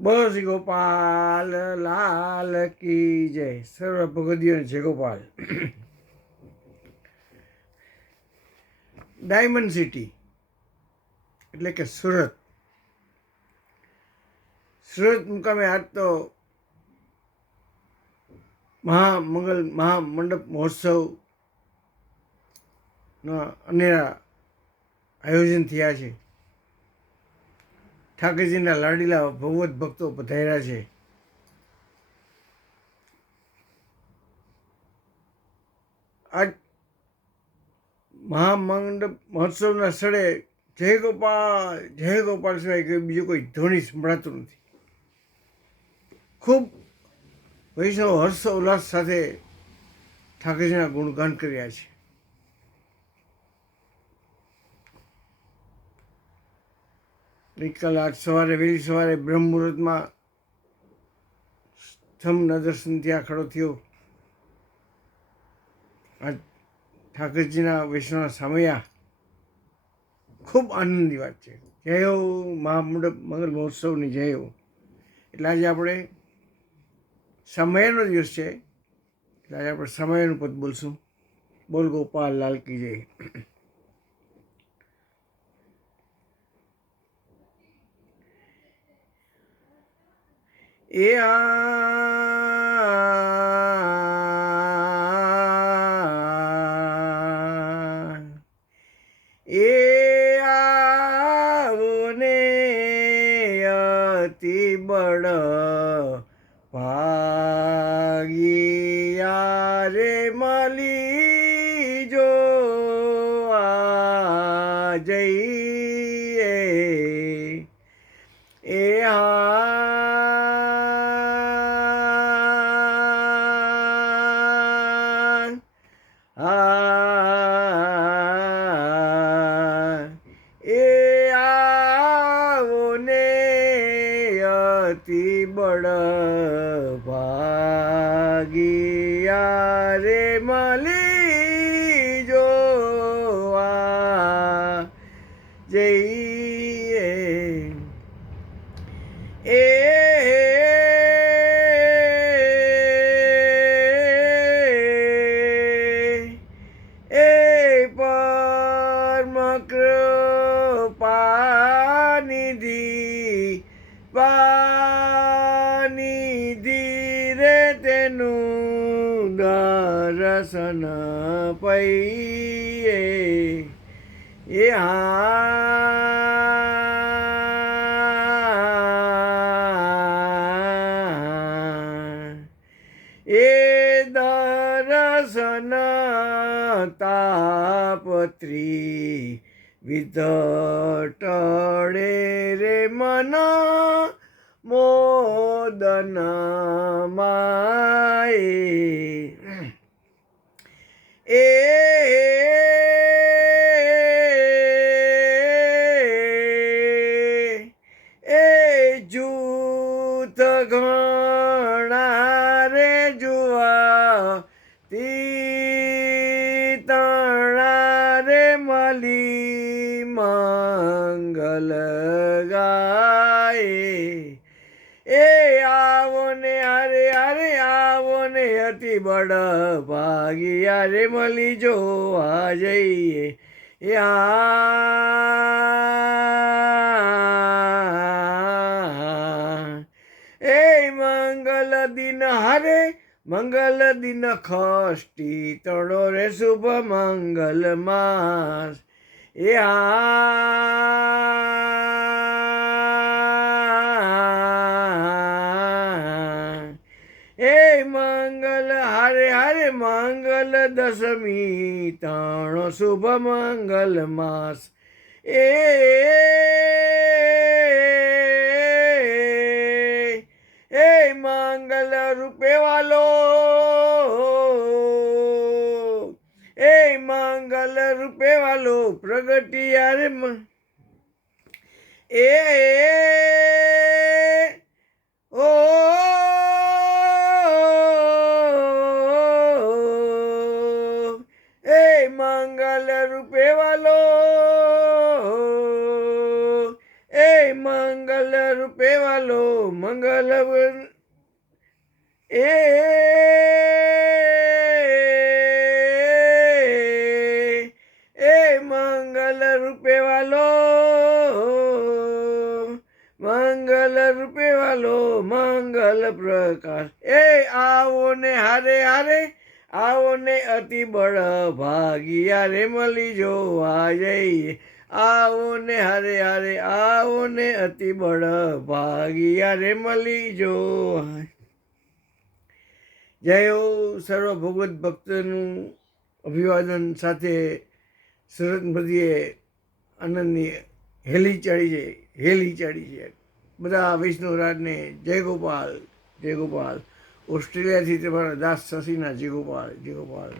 બસ ગોપાલ, લાલ કી જય. સર્વ ભગવદીઓને જય ગોપાલ. Diamond city. એટલે કે સુરત. સુરત મુકામે આજ તો મહામંગલ, મહામંડપ મહોત્સવના અનેરા આયોજન થયા છે. ઠાકરજીના લાડીલા ભગવત ભક્તો પધાર્યા છે. આજ મહામંડપ મહોત્સવના સ્થળે જય ગોપાલ જય ગોપાલ સિવાય કોઈ બીજું કોઈ ધ્વનિ સંભળાતું નથી. ખૂબ વૈષ્ણવ હર્ષ ઉલ્લાસ સાથે ઠાકરજીના ગુણગાન કર્યા છે. ગઈકાલે આજ સવારે વહેલી સવારે બ્રહ્મ મુહૂર્તમાં સ્તંભના દર્શન ત્યાં ખડો થયો. આજ ઠાકરજીના વૈષ્ણવના સામૈયા ખૂબ આનંદની વાત છે. જય મહામંડપ મંગલ મહોત્સવની જય એટલે આજે આપણે સમયનો દિવસ છે. એટલે આજે આપણે સમયનું પદ બોલશું. બોલ ગોપાલ લાલ કી જય. એ આ એ આવને અતિ રે મલી જો આ જઈએ આવો ને અતિ બળ ભાગિયા રે મલી જોવા. આ પાનિધિ રે તેનું દર્શન પૈયે એ હા એ દર્શન તાપત્રી વિધટળે રે મન મોદન માય એ એ જૂથ ઘણા રે જુઆ તી એ આવો ને અરે અરે આવો ને અતિ બળ ભાગી અરે મળી જો આ જઈએ એ આ એ મંગલ દિન હરે મંગલ દિન ખષ્ટી તળો રે શુભ મંગલ માસ એ આ એ મંગલ હરે હરે મંગલ દશમી તાણો શુભ મંગલ માસ. એ એ મંગલ રૂપે વાલો. એ મંગલ રૂપે વાલો પ્રગતિ યાર એ, ઓ એ મંગલ રૂપે વાલો એ મંગલ રૂપે વાલો મંગલ એ એ મંગલ રૂપે વાલો મંગલ રૂપે વાલો મંગલ પ્રકાશ. એ આવો ને હારે હારે આવો ને અતિ બળ ભાગિયા રે મળી જોવા જઈએ. આવો ને હારે હારે આવો ને અતિ બળ ભાગિયા રે મળી જો જય સર્વ ભગવત ભક્તનું અભિવાદન સાથે સુરત મધ્યે આનંદની હેલી ચડી છે, હેલી ચડી છે. બધા વિષ્ણુરાજને જય ગોપાલ જય ગોપાલ. ઓસ્ટ્રેલિયાથી તમારા દાસ શશીના જય ગોપાલ જય ગોપાલ.